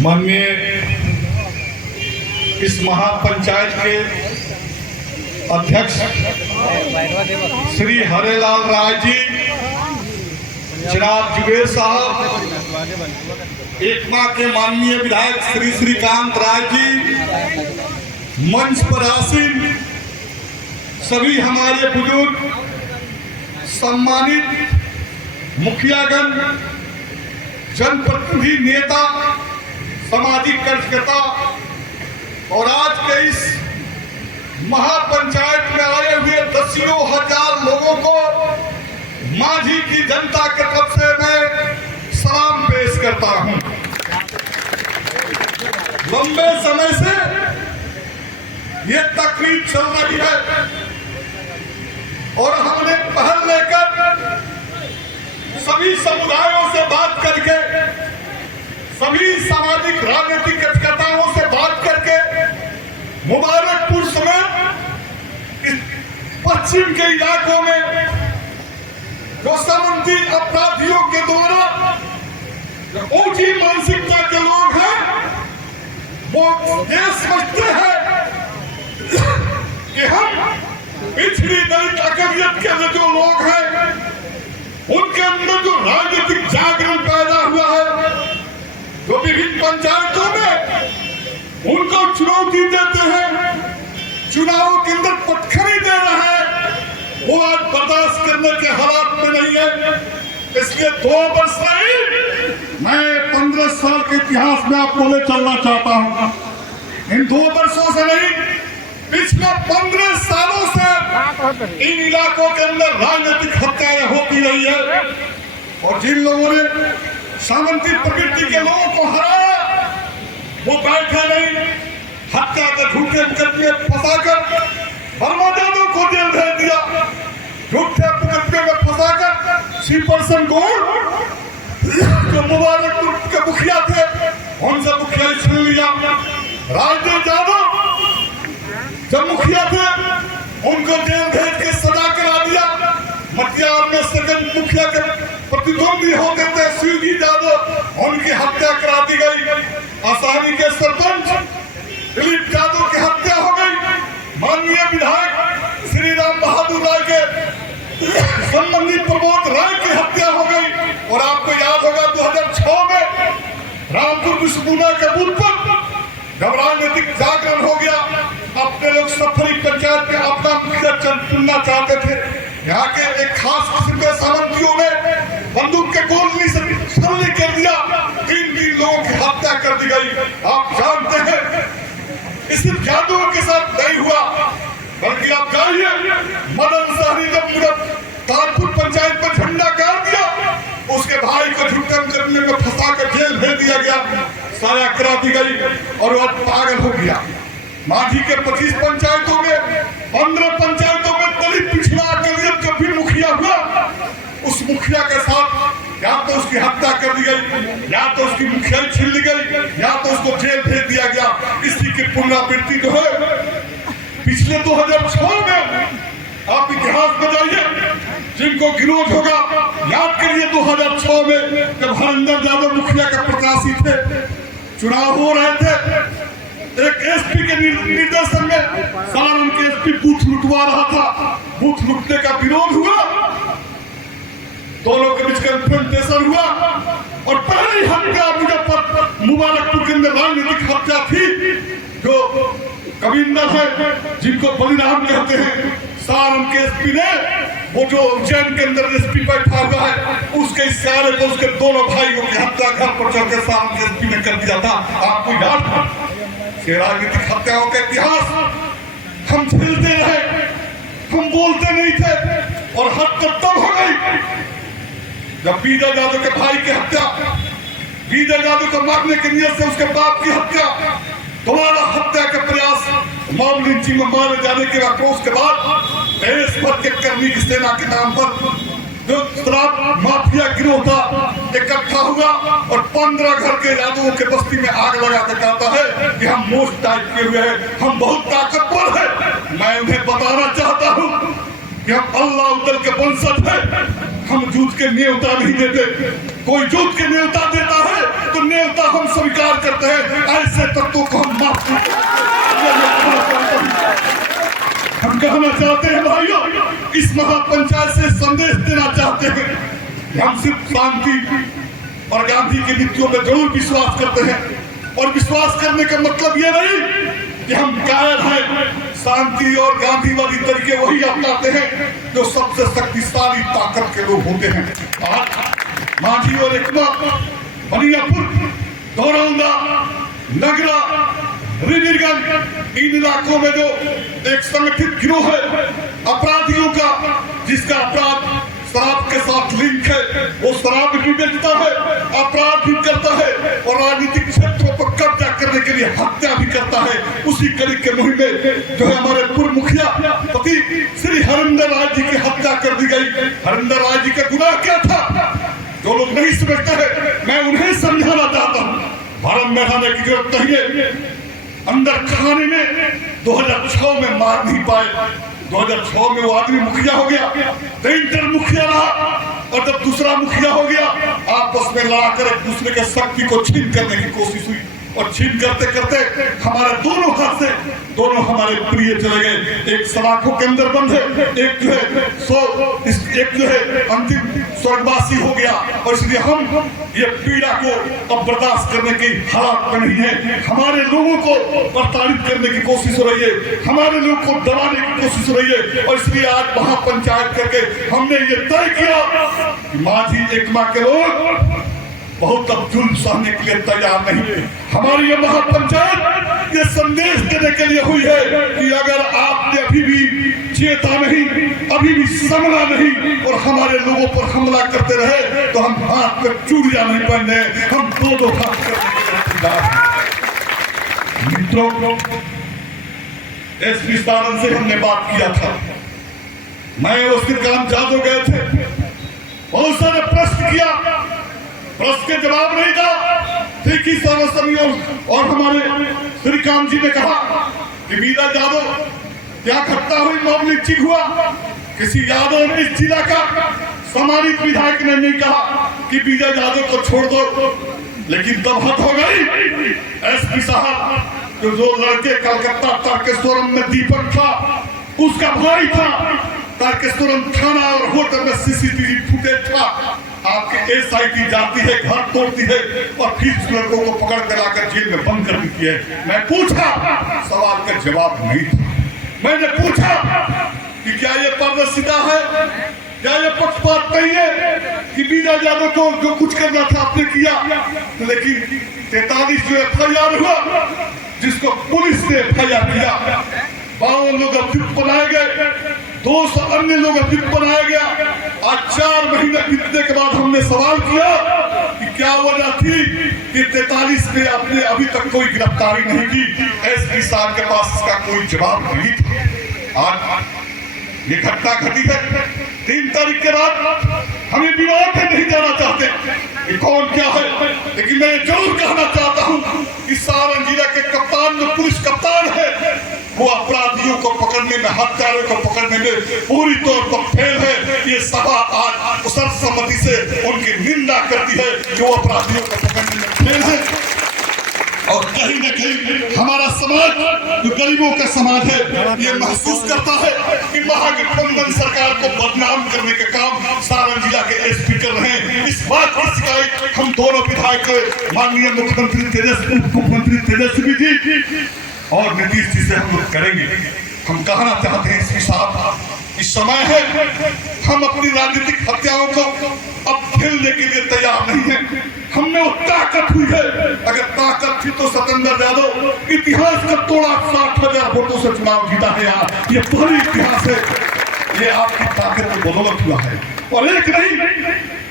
माननीय इस महापंचायत के अध्यक्ष श्री हरेलाल राय जी, जनाब जुबेर साहब, एकमा के माननीय विधायक श्री श्रीकांत राय जी, मंच पर आसीन सभी हमारे बुजुर्ग, सम्मानित मुखियागण, जनप्रतिनिधि, नेता, सामाजिक कार्यकर्ता और आज के इस महापंचायत में आए हुए दसियों हजार लोगों को माझी की जनता की तरफ से मैं सलाम पेश करता हूं। लंबे समय से ये तकलीफ चल रही है और हमने पहल लेकर सभी समुदायों से बात करके, सभी सामाजिक राजनीतिक कार्यकर्ताओं से बात करके मुबारकपुर समेत इस पश्चिम के इलाकों में जो सामंती अपराधियों के द्वारा ऊंची मानसिकता के लोग हैं, वो ये समझते हैं कि हम पिछड़ी दलित अकलियत के जो लोग हैं उनके अंदर जो राजनीतिक जागरण पैदा हुआ है, जो विभिन्न पंचायतों में उनको चुनौती देते हैं, चुनाव के अंदर पटखनी दे रहे हैं, वो आज बर्दाश्त करने के हालात में नहीं है। इसलिए 2 वर्ष नहीं, मैं 15 साल के इतिहास में आपको ले चलना चाहता हूं। इन 2 वर्षों से नहीं, पिछले 15 सालों से इन इलाकों के अंदर राजनीतिक हत्याएं होती रही है और जिन लोगों ने सामंती प्रवृत्ति के लोगों को हराया वो बैठे नहीं, हत्या के झूठे मुकदमे फंसाकर वर्मा यादव को जेल भेज दिया, झूठे मुकदमे में फंसाकर श्रीपर्सन गौड़ जो मुबारकपुर के मुखिया थे उनसे मुखिया छीन लिया, राजदेव यादव जब मुखिया थे उनको जेल भेज के सजा करा दिया, मटियार में सेकंड मुखिया के प्रतिद्वंदी होते थे शिवजी यादव, उनकी हत्या करा दी गई, आसानी के सरपंच दिलीप यादव की हत्या हो गई, माननीय विधायक श्री राम बहादुर राय के संबंधी प्रमोद राय की हत्या हो गई और आपको याद होगा 2006 में रामपुर विश्वगुना के बूथ पर जब राजनीतिक जागरण हो गया, अपने लोग सफरी पंचायत में अपना मुखिया चुनना चाहते थे, यहाँ के एक खास किस्म के सामंतियों ने बंदूक के गोली से हमले कर दिया, 3 लोगों की हत्या कर दी गई। आप जानते हैं इस यादवों के साथ नहीं हुआ, बल्कि आप जाइए मदन सहरी जब पूरा तारपुर पंचायत पर झंडा गाड़ दिया, उसके भाई को झूठे मुकदमे में फंसा कर जेल भेज दिया गया, साया करा दी गई और वो पागल हो गया। माझी के 25 पंचायतों में 15 पंचायतों में दलित पिछड़ा अकलियत जब भी मुखिया हुआ, उस मुखिया के साथ या तो उसकी हत्या कर दी गई, या तो उसकी मुखिया छीन ली गई, या तो उसको जेल भेज दिया गया। इसी की पुनरावृत्ति जो है पिछले 2006 में आप इतिहास बताइए, जिनको गिरोध होगा याद करिए 2006 में जब हरिंदर यादव मुखिया के प्रत्याशी थे, चुनाव हो रहे थे, एक एसपी के निर्देशन में सारण के एसपी बूथ लुटवा रहा था, बूथ लुटने का विरोध हुआ, दोनों के बीच कन्फ्रंटेशन हुआ और पहली हत्या मुबारकपुर के अंदर राजनीतिक हत्या थी, जो कविंदर है जिनको बलिराम कहते हैं, सारण के एसपी ने वो जो उज्जैन के अंदर एसपी बैठा हुआ है उसके इशारे पर उसके दोनों भाइयों की हत्या घर पर चढ़कर सारण के एसपी ने कर दिया था। आपको याद था कि राजनीतिक हत्याओं का इतिहास हम झेलते रहे, हम बोलते नहीं थे और हद तब हो गई जब विजय यादव के भाई की हत्या, विजय यादव को मारने की नियत से उसके बाप की हत्या, दोबारा हत्या के प्रयास, मॉब लिंचिंग में मारे जाने के आक्रोश के बाद देश भर के कर्मी की सेना के नाम पर जो शराब माफिया गिरोह था इकट्ठा हुआ और 15 घर के यादवों के बस्ती में आग लगा के कहता है कि हम मोस्ट टाइप के हुए हैं, हम बहुत ताकतवर हैं। मैं उन्हें बताना चाहता हूँ कि हम अल्लाह उदल के वंशज हैं, हम जूत के न्योता नहीं देते। कोई जूत के न्योता देता है तो न्योता हम स्वीकार करते हैं, ऐसे तत्वों को हम माफ हम कहना चाहते हैं भाइयों, इस महापंचायत से संदेश देना चाहते हैं कि हम सिर्फ शांति और गांधी की नीतियों में जरूर विश्वास करते हैं, और विश्वास करने का मतलब ये नहीं कि हम कायर हैं। शांति और गांधीवादी तरीके वही अपनाते हैं जो सबसे शक्तिशाली ताकत के लोग होते हैं। आज मांझी और एकमा, बनियापुर, दौरौंदा, नगरा, रिविरगंज, इन इलाकों में जो एक संगठित गिरोह है अपराधियों का, जिसका अपराध शराब के साथ लिंक है, वो शराब भी बेचता है, अपराध भी करता है और राजनीतिक क्षेत्रों पर कब्जा करने के लिए हत्या भी करता है। उसी कड़ी के मुहिम में जो है हमारे पूर्व मुखिया पति श्री हरिंदर राय जी की हत्या कर दी गई। हरिंदर राय जी का गुनाह क्या था, जो लोग नहीं समझते हैं, मैं उन्हें समझाना चाहता हूँ। भरम में रहने की जरूरत नहीं है। अंदर खाने में 2006 में मार नहीं पाए, 2006 में वो आदमी मुखिया हो गया, इंटर मुखिया रहा, और जब दूसरा मुखिया हो गया आपस में लड़ाकर एक दूसरे के शक्ति को छीन करने की कोशिश हुई, और छीन करते करते हमारे दोनों हाथ से दोनों हमारे प्रिय चले गए। एक सलाखों के अंदर बंद है, एक जो है एक जो है अंतिम स्वर्गवासी हो गया, और इसलिए हम ये पीड़ा को अब बर्दाश्त करने की हालत में नहीं है। हमारे लोगों को प्रताड़ित करने की कोशिश हो रही है, हमारे लोगों को दबाने की कोशिश हो रही है, और इसलिए आज महापंचायत करके हमने ये तय किया कि मांझी एकमा के लोग बहुत अब जुल्म सहने के लिए तैयार नहीं है। हमारी ये महापंचायत ये संदेश देने के लिए हुई है कि अगर आपने अभी भी चेता नहीं, अभी भी संभला नहीं और हमारे लोगों पर हमला करते रहे तो हम हाथ में चूड़ियां नहीं पहनने, हम दो हाथ करने के तैयार हैं। मित्रों, एसपी सारण से हमने बात किया था, मैं उसके काम जादव गए थे, बहुत सारे प्रश्न किया, प्रश्न के जवाब नहीं था। ठीक ही सर्वसमी और हमारे श्रीकांत जी ने कहा कि वीरा यादव क्या घटना हुई, मामूली चीज हुआ, किसी यादव ने इस जिला का सम्मानित विधायक ने नहीं कहा कि वीरा यादव को छोड़ दो, लेकिन तब हद हो गई। एसपी साहब जो लड़के कलकत्ता तारकेश्वरम में दीपक था, उसका भाई था, तारकेश्वरम थाना और होटल में सीसीटीवी फुटेज था। आपके एसआईटी जाती है, घर तोड़ती है और फिर लड़कों को पकड़ कर लाकर जेल में बंद कर देती है। मैं पूछा, सवाल का जवाब नहीं था। मैंने पूछा कि क्या ये पारदर्शिता है, क्या ये पक्षपात नहीं है कि वीरा यादव को जो कुछ करना था आपने किया, लेकिन 43 जो FIR हुआ, जिसको पुलिस ने FIR किया, 52 लोग अभियुक्त बनाए गए, 200 अन्य लोग अभियुक्त बनाया गया। आज 4 महीने बीतने के बाद हमने सवाल किया कि क्या वजह थी कि 43 पे आपने अभी तक कोई गिरफ्तारी नहीं की। एसपी साहब के पास इसका कोई जवाब नहीं था। आज ये घटना घटी है 3 तारीख के रात। हमें विवाद में नहीं जाना चाहते कि कौन क्या है, लेकिन मैं जरूर कहना चाहता हूँ कि सारण जिला के कप्तान जो पुलिस कप्तान है, वो अपराधियों को पकड़ने में, हत्यारों को पकड़ने में पूरी तौर पर फेल है। ये सभा आज सर्वसम्मति से उनकी निंदा करती है कि वो अपराधियों को पकड़ने में फेल है। और कहीं न कहीं हमारा समाज जो गरीबों का समाज है, ये महसूस करता है कि महागठबंधन सरकार को बदनाम करने का काम सारण जिला के एसपी कर रहे हैं। इस बात की शिकायत हम दोनों विधायक माननीय मुख्यमंत्री तेजस्वी जी और नीतीश जी से हम लोग करेंगे। हम कहना चाहते हैं एसपी साहब, इस समय है, हम अपनी राजनीतिक हत्याओं को अब खेलने के लिए तैयार नहीं है। हमने वो ताकत हुई है, अगर ताकत थी तो सत्येंद्र यादव इतिहास का तोड़ा 60,000 वोटों से चुनाव जीता है। यार ये पूरी इतिहास है, ये आपकी ताकत की बदौलत हुआ है। और एक नहीं,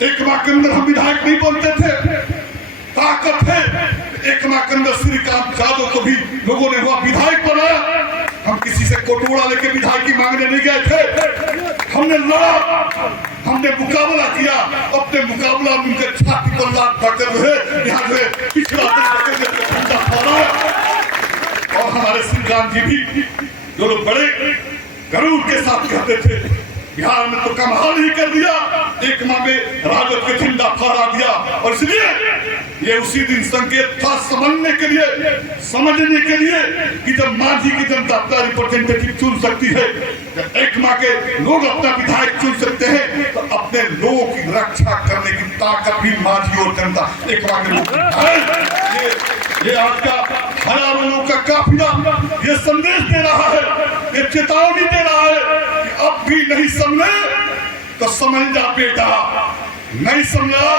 एक माह के अंदर हम विधायक नहीं बोलते थे, ताकत है। एक माह के अंदर श्रीकांत यादव को भी लोगों ने वह विधायक बनाया। हम किसी से कोटोड़ा लेके विधायकी मांगने नहीं गए थे, हमने लड़ा, हमने मुकाबला किया, अपने मुकाबला में उनके छाती पर लात डॉक्टर हुए, यहाँ जो है पिछला और हमारे श्रीकांत जी भी जो लोग बड़े गरूर के साथ कहते थे बिहार में तो कमाल ही कर दिया, एक माह में राजद के झंडा फहरा दिया। और इसलिए ये उसी दिन संकेत था समझने के लिए कि जब मांझी की जनता अपना रिप्रेजेंटेटिव चुन सकती है, जब एकमा के लोग अपना विधायक चुन सकते हैं, तो अपने लोगों की रक्षा करने की ताकत भी मांझी और जनता एकमा के लोग ये आज का हजारों लोगों का काफिला ये संदेश दे रहा है, ये चेतावनी दे रहा है कि अब भी नहीं समझे तो समझ जा बेटा, नहीं समझा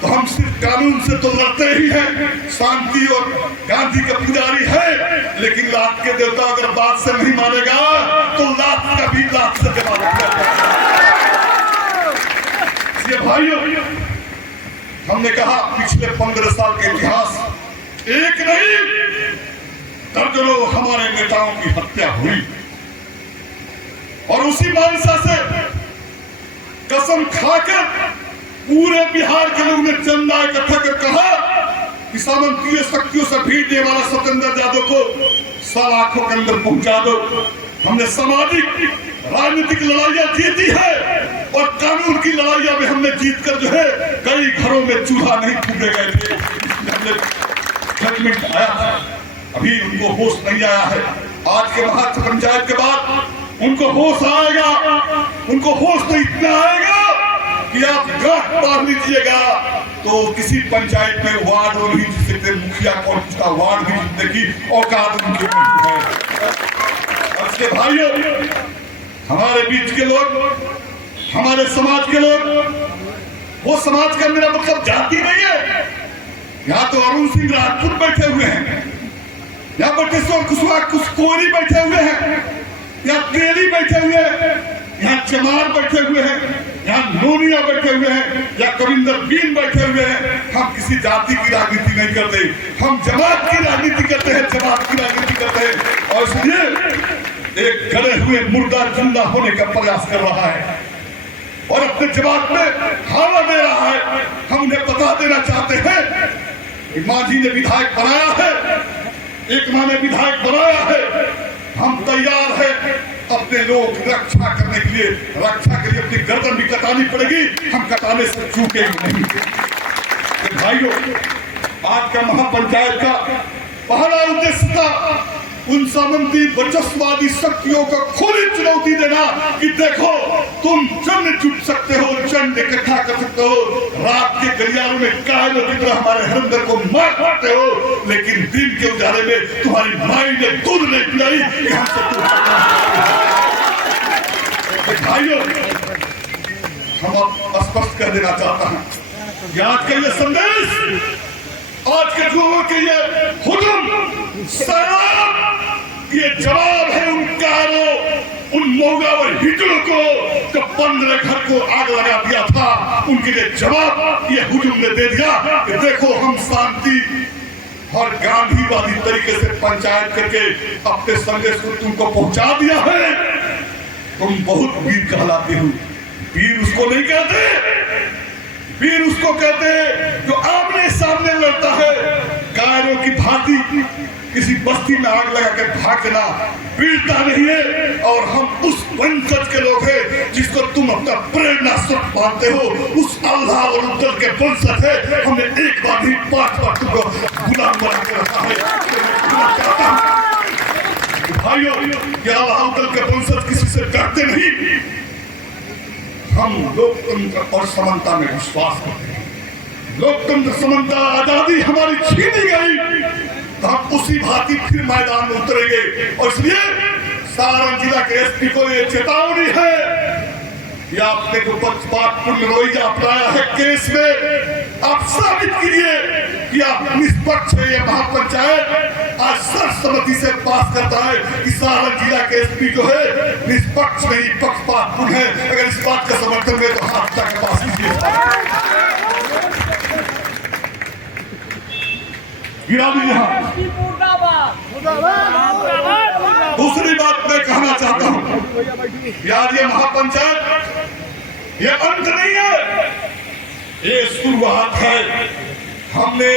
तो हम सिर्फ कानून से तो लड़ते ही हैं, शांति और गांधी के पुजारी है, लेकिन लात के देवता अगर बात से नहीं मानेगा तो लात का भी लात से जवाब ये भाइयों, हमने कहा पिछले 15 साल के इतिहास एक नहीं दर्जनों हमारे नेताओं की हत्या हुई और उसी मानसा से कसम खाकर पूरे बिहार के लोगों ने चंदा इकट्ठा कर कहा कि सामंतीय शक्तियों से भिड़ने वाला सत्येंद्र यादव को सलाखों के अंदर पहुंचा दो। हमने सामाजिक राजनीतिक लड़ाइयां जीती है और कानून की लड़ाइयां में हमने जीतकर जो है कई घरों में चूल्हा नहीं फूके गए थे, हमने जजमेंट आया था। अभी उनको होश नहीं आया है। आज के महात्मा पंचायत के बाद उनको होश आएगा। उनको होश तो इतना आएगा कि आप गांठ बांध लीजिएगा तो किसी पंचायत में वार्ड और नहीं जीत सकते, मुखिया और उसका वार्ड भी जीतने की औकात उनके नहीं है। अच्छे भाइयों, हमारे बीच के लोग, हमारे समाज के लोग, वो समाज का मेरा मतलब जाति नहीं है। यहाँ तो अरुण सिंह राजपूत बैठे हुए हैं, यहाँ बटेश्वर कुशवाहा कुशकोरी बैठे हुए हैं, यहाँ तेली बैठे हुए हैं, यहाँ चमार बैठे हुए हैं, यहाँ नोनिया बैठे हुए हैं, या कविंदर बीन बैठे हुए हैं। हम किसी जाति की राजनीति नहीं करते, हम जमात की राजनीति करते हैं, जमात की राजनीति करते हैं। और इसलिए एक गले हुए मुर्दा जिंदा होने का प्रयास कर रहा है और अपने जमात में हवा दे रहा है। हम उन्हें बता देना चाहते हैं कि मांझी ने विधायक बनाया है, एकमा ने विधायक बनाया है, हम तैयार हैं अपने लोग की रक्षा करने के लिए। रक्षा के लिए अपनी गर्दन भी कटानी पड़ेगी, हम कटाने से चूकेंगे नहीं। तो भाइयों, आज का महापंचायत का पहला उद्देश्य था उन सामंती वर्चस्ववादी शक्तियों को खुली चुनौती देना कि देखो तुम चंद जुट सकते हो, चंद इकट्ठा कर सकते हो, रात के गलियारों में कायलों की तरह हमारे हरिंदर को मार सकते हो, लेकिन दिन के उजाले में तुम्हारी माई ने दूध नहीं पिलाई कि भाइयों, हम अब स्पष्ट कर देना चाहता हूं कि आज का ये संदेश, आज के लोगों के ये हुजूम सलाम, ये जवाब है उन कारों, उन मौगा और हिटलर को जो 15 घर को आग लगा दिया था, उनके लिए जवाब ये हुजूम ने दे दिया कि देखो हम शांति और गांधीवादी तरीके से पंचायत करके अपने संदेश को तुमको पहुंचा दिया है। तुम बहुत वीर कहलाते हो। वीर उसको नहीं कहते, वीर उसको कहते जो आमने सामने लड़ता है। कायरों की भांति किसी बस्ती में आग लगा के भागना वीरता नहीं है। और हम उस वंशज के लोग हैं जिसको तुम अपना प्रेरणा स्रोत मानते हो, उस अल्लाह और उद्दल के वंशज है। हमने एक बार ही 5 बार तुमको गुलाम बना के रखा है। भाइयों, क्या अल्लाह उद्दल के वंशज किसी से डरते नहीं। हम लोकतंत्र और समानता में विश्वास करते हैं। लोकतंत्र, समानता, आजादी हमारी छीनी गई तो हम उसी भांति फिर मैदान में उतरेंगे। और इसलिए सारण जिला के एसपी को ये चेतावनी है कि आपने जो पक्षपातपूर्ण रवैया अपनाया है केस में, आप साबित कीजिए कि आप निष्पक्ष है। ये महापंचायत आज सर्वसम्मति से पास करता है कि सारण जिला के एसपी जो है निष्पक्ष नहीं, पक्षपातपूर्ण है। अगर इस बात का समर्थन है तो हाथ तक पास कीजिए। दूसरी बात मैं कहना चाहता हूं यार, ये महापंचायत ये अंत नहीं है, ये शुरुआत है। हमने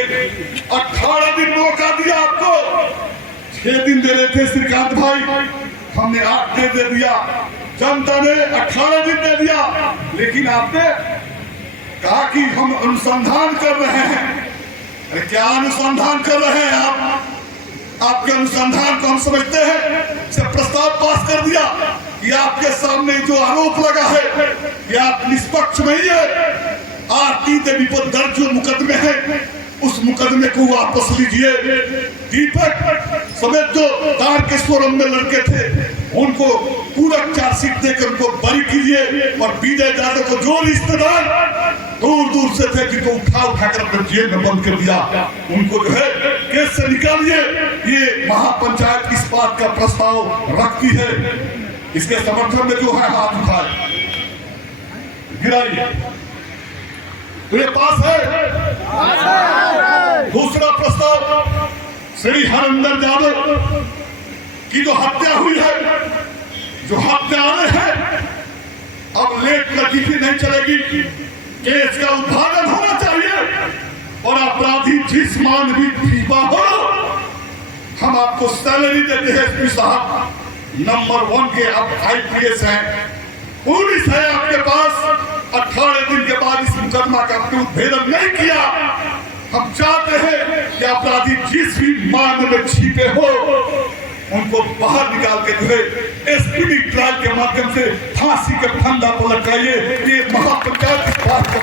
18 दिन मौका दिया आपको, 6 दिन दे रहे थे श्रीकांत भाई, हमने 8 दिन दे दिया, जनता ने 18 दिन दे दिया। लेकिन आपने कहा कि हम अनुसंधान कर रहे हैं, अरे क्या अनुसंधान कर रहे हैं आप? आपके अनुसंधान को हम समझते हैं से प्रस्ताव पास कर दिया कि आपके सामने जो आरोप लगा है कि आप निष्पक्ष नहीं है। आरती देवी पर दर्ज जो मुकदमे हैं उस मुकदमे को वापस लीजिए। दीपक समेत जो तारकेश्वरम में लड़के थे उनको पूरक चार्जशीट देकर उनको बरी कीजिए और विजय यादव को जो रिश्तेदार दूर दूर से थे जिनको उठा कर अपने जेल में बंद कर दिया उनको जो है केस से निकालिए। ये महापंचायत इस बात का प्रस्ताव रखती है, इसके समर्थन में जो है हाथ उठाए गिराइए। तो ये पास है। दूसरा प्रस्ताव श्री हरिंदर यादव की जो हत्या हुई है, जो हत्यारे हैं, अब लेट लतीफी नहीं चलेगी, केस का उद्घाटन होना चाहिए और अपराधी जिस मान भी फीफा हो हम आपको सैलरी देते हैं। एसपी साहब नंबर 1 के आप IPS हैं, पुलिस है आपके पास। 18 दिन के बाद इस मुकदमा का उद्भेदन नहीं किया। हम चाहते हैं कि अपराधी जिस भी मान में छिपे हो उनको बाहर निकाल के जो है एसपीडी ट्रायल के माध्यम से फांसी के फंदा पर लटकाइए। ये महापंचायत इस बात का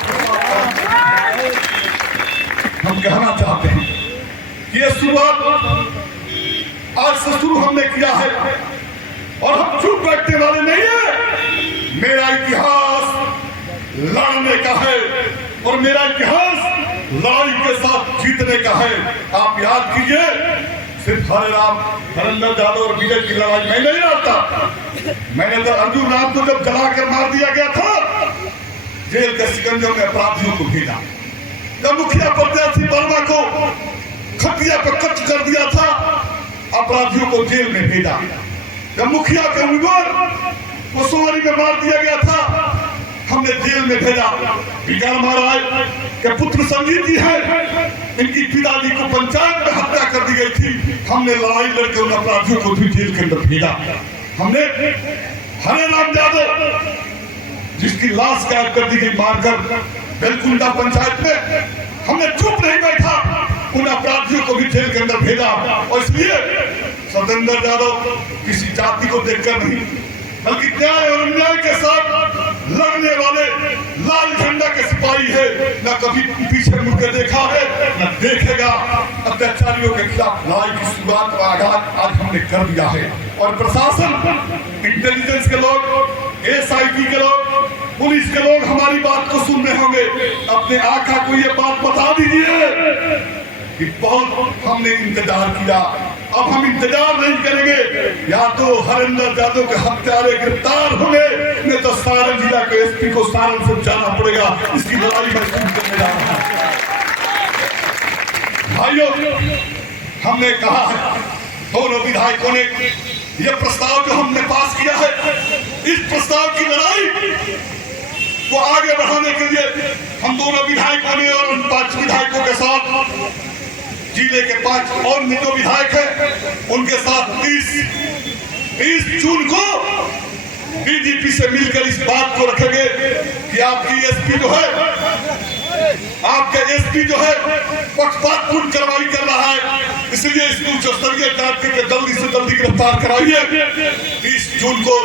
हम कहना चाहते हैं कि ये शुरुआत आज से शुरू हमने किया है और हम चुप बैठने वाले नहीं है। मेरा इतिहास लड़ने का है और मेरा इतिहास लड़ाई के साथ जीतने का है। आप याद कीजिए, सिर्फ हरिंदर यादव और विजय की लड़ाई मैं नहीं लड़ता। मैंने तो अर्जुन राम को जब जलाकर मार दिया गया था जेल के शिकंजों में अपराधियों को भेजा। जब मुखिया प्रत्याशी वर्मा को खटिया पर कट कर दिया था अपराधियों को जेल में भेजा। जब मुखिया के उम्मीदवार को सोमवारी में मार दिया गया था हमने जेल में भेजा। बिगाड़ महाराज के पुत्र संजीव जी है, इनकी पिताजी को पंचायत में हत्या कर दी गई थी। हमने लड़ाई लड़कर उन अपराधियों को भी जेल के अंदर भेजा। हमने हरे राम यादव जिसकी लाश गायब कर दी गई मारकर बेलकुंडा पंचायत में, हमने चुप नहीं बैठा, उन अपराधियों को भी जेल के अंदर भेजा। और इसलिए सतेंद्र यादव किसी जाति को देखकर नहीं बल्कि न्याय और अन्याय के साथ लड़ने वाले लाल झंडा के सिपाही है। न कभी पीछे मुड़कर देखा है न देखेगा। अत्याचारियों के खिलाफ लड़ाई की शुरुआत का आगाज आज हमने कर दिया है और प्रशासन, इंटेलिजेंस के लोग, SIT के लोग, पुलिस के लोग हमारी बात को सुन रहे होंगे। अपने आका को ये बात बता दीजिए कि बहुत हमने इंतजार किया, अब हम इंतजार नहीं करेंगे। या तो हरिंदर यादव के हत्यारे गिरफ्तार होंगे नहीं तो सारण जिला के SP को सारण से जाना पड़ेगा। इसकी लड़ाई में शुरू करने जा रहा है। भाइयों, हमने कहा है दोनों विधायकों ने यह प्रस्ताव जो हमने पास किया है, इस प्रस्ताव की लड़ाई को आगे बढ़ाने के लिए हम दोनों विधायकों ने और उन 5 विधायकों के साथ जिले के 5 और जो विधायक हैं उनके साथ 30 जून को DGP से मिलकर इस बात को रखेंगे कि आपकी SP जो है, आपका SP जो है पक्षपातपूर्ण कार्रवाई कर रहा है, इसलिए इसको उच्च स्तरीय जांच करके जल्दी से जल्दी गिरफ्तार कराइए। 30 जून को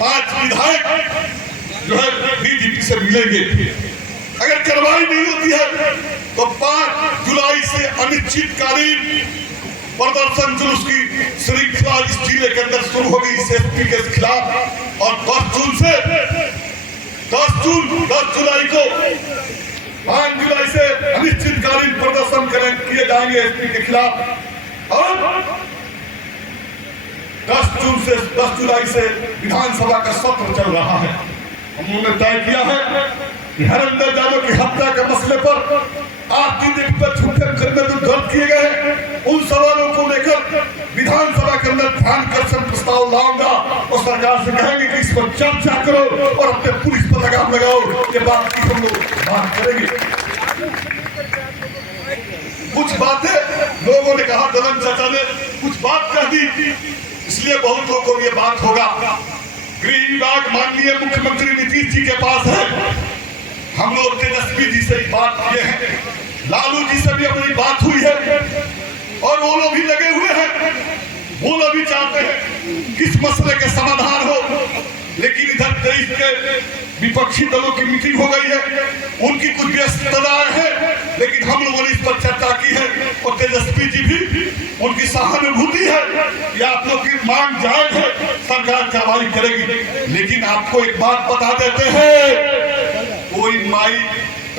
5 विधायक जो है DGP से मिलेंगे। अगर कार्रवाई नहीं होती है तो 5 जुलाई से अनिश्चितकालीन प्रदर्शन जुलूस की श्रृंखला इस जिले के अंदर शुरू होगी इस SP के खिलाफ। और 10 जुलाई को 5 जुलाई से अनिश्चितकालीन प्रदर्शन किए जाएंगे SP के खिलाफ। और 10 जुलाई से विधानसभा का सत्र चल रहा है। हमने तय किया है कि हरिंदर यादव की हत्या के मसले पर आरती देवी पर झूठे मुकदमे जो दर्ज किए गए हैं उन सवालों को लेकर विधानसभा के अंदर ध्यानाकर्षण प्रस्ताव लाऊंगा और सरकार से कहेंगे कि इस पर चर्चा करो और अपने पुलिस पर लगाम लगाओ। ये बात की हम लोग बात करेंगे। कुछ बातें लोगों ने कहा, दलन चाचा ने कुछ बात कह दी, इसलिए बहुत लोगों को ये बात होगा। गृह विभाग माननीय मुख्यमंत्री नीतीश जी के पास है। हम लोग तेजस्वी जी से बात किए हैं, लालू जी से भी अपनी बात हुई है और वो लोग भी लगे हुए हैं, वो लोग भी चाहते हैं किस मसले के समाधान हो। लेकिन इधर देश के विपक्षी दलों की मीटिंग हो गई है, उनकी कुछ व्यस्तताएं हैं, लेकिन हम लोगों ने इस पर चर्चा की है और तेजस्वी जी भी उनकी सहानुभूति है कि आप लोग की मांग जायज है, सरकार कार्रवाई करेगी। लेकिन आपको एक बात बता देते हैं, कोई माई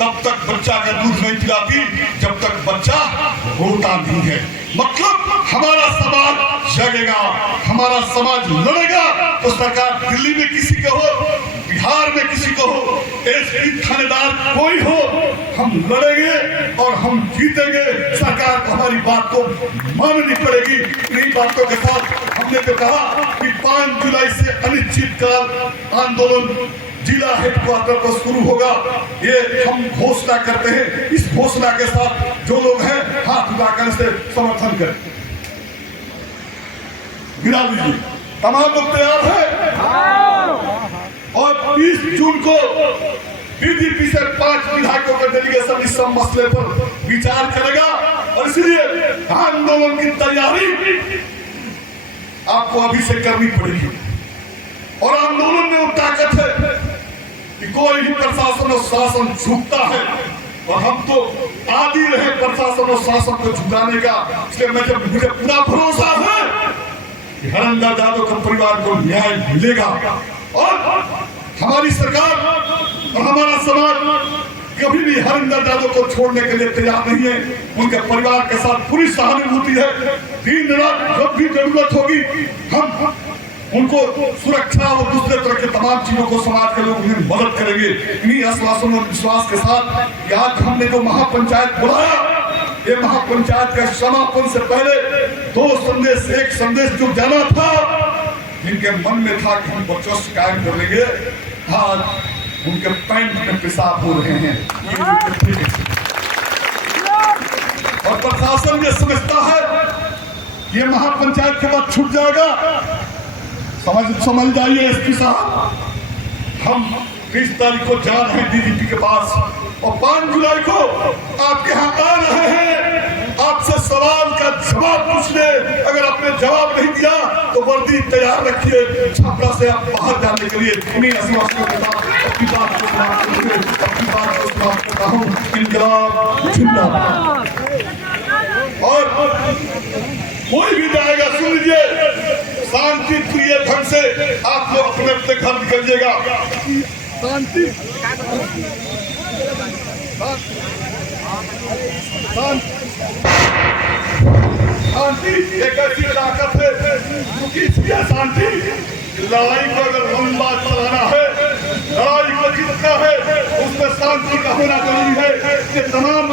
तब तक बच्चा का दूध नहीं पिलाती जब तक बच्चा रोता नहीं है। मतलब हमारा समाज जगेगा, हमारा समाज लड़ेगा तो सरकार दिल्ली में किसी का हो, बिहार में किसी को हो, एसपी थानेदार कोई हो, हम लड़ेंगे और हम जीतेंगे। सरकार को हमारी बात को माननी पड़ेगी। इन्हीं बातों के साथ हमने तो कहा कि 5 जुलाई से अनिश्चितकाल आंदोलन जिला हेडक्वार्टर पर शुरू होगा, ये हम घोषणा करते हैं। इस घोषणा के साथ जो लोग हैं हाथ उठाकर से समर्थन करें। गिरा दीजिए, तमाम लोग तैयार हैं और 20 जून को बीजेपी से 5 विधायकों का डेलीगेशन इस सब मसले पर विचार करेगा और इसलिए आंदोलन की तैयारी आपको अभी से करनी पड़ेगी। और आंदोलन में वो ताकत है कि कोई भी प्रशासन और शासन झुकता है और हम तो आदी रहे प्रशासन और शासन को झुकाने का। इसलिए मुझे पूरा भरोसा है कि हरेंद्र यादव के परिवार को न्याय मिलेगा और हमारी सरकार और हमारा समाज कभी भी हरेंद्र यादव को छोड़ने के लिए तैयार नहीं है। उनके परिवार के साथ पूरी सहानुभूति है। दिन रात जब भी जरूरत होगी हम उनको सुरक्षा और दूसरे तरह के तमाम चीजों को समाज के लोग उन्हें मदद करेंगे। इन्हीं आश्वासन और विश्वास के साथ कि आज हमने जो महापंचायत बुलाया, ये महापंचायत का समापन से पहले 2 संदेश, एक संदेश जो जाना था, जिनके मन में था कि हम वर्चस्व कायम कर लेंगे, आज उनके पैंट में पेशाब हो रहे हैं। और प्रशासन ये समझता है ये महापंचायत के बाद छूट जाएगा। समझ जाइए एसपी साहब, हम 30 तारीख को जा रहे हैं डीजीपी के पास और 5 जुलाई को आपके यहाँ आ रहे हैं आपसे सवाल का जवाब पूछने। अगर आपने जवाब नहीं दिया तो वर्दी तैयार रखिए, छपरा से आप बाहर जाने के लिए। इन्हीं आश्वासनों के साथ अपनी बात को समाप्त करता हूँ। इंकलाब जिंदाबाद। और कोई भी जाएगा, सुन लीजिए, शांति प्रिय ढंग से आप लोग अपने अपने घर निकलिएगा। शांति शांति एक ऐसी ताकत है क्योंकि इसलिए शांति, लड़ाई को अगर लंबा चलाना है, लड़ाई को जीतना है, उसमें शांति का होना जरूरी है। ये तमाम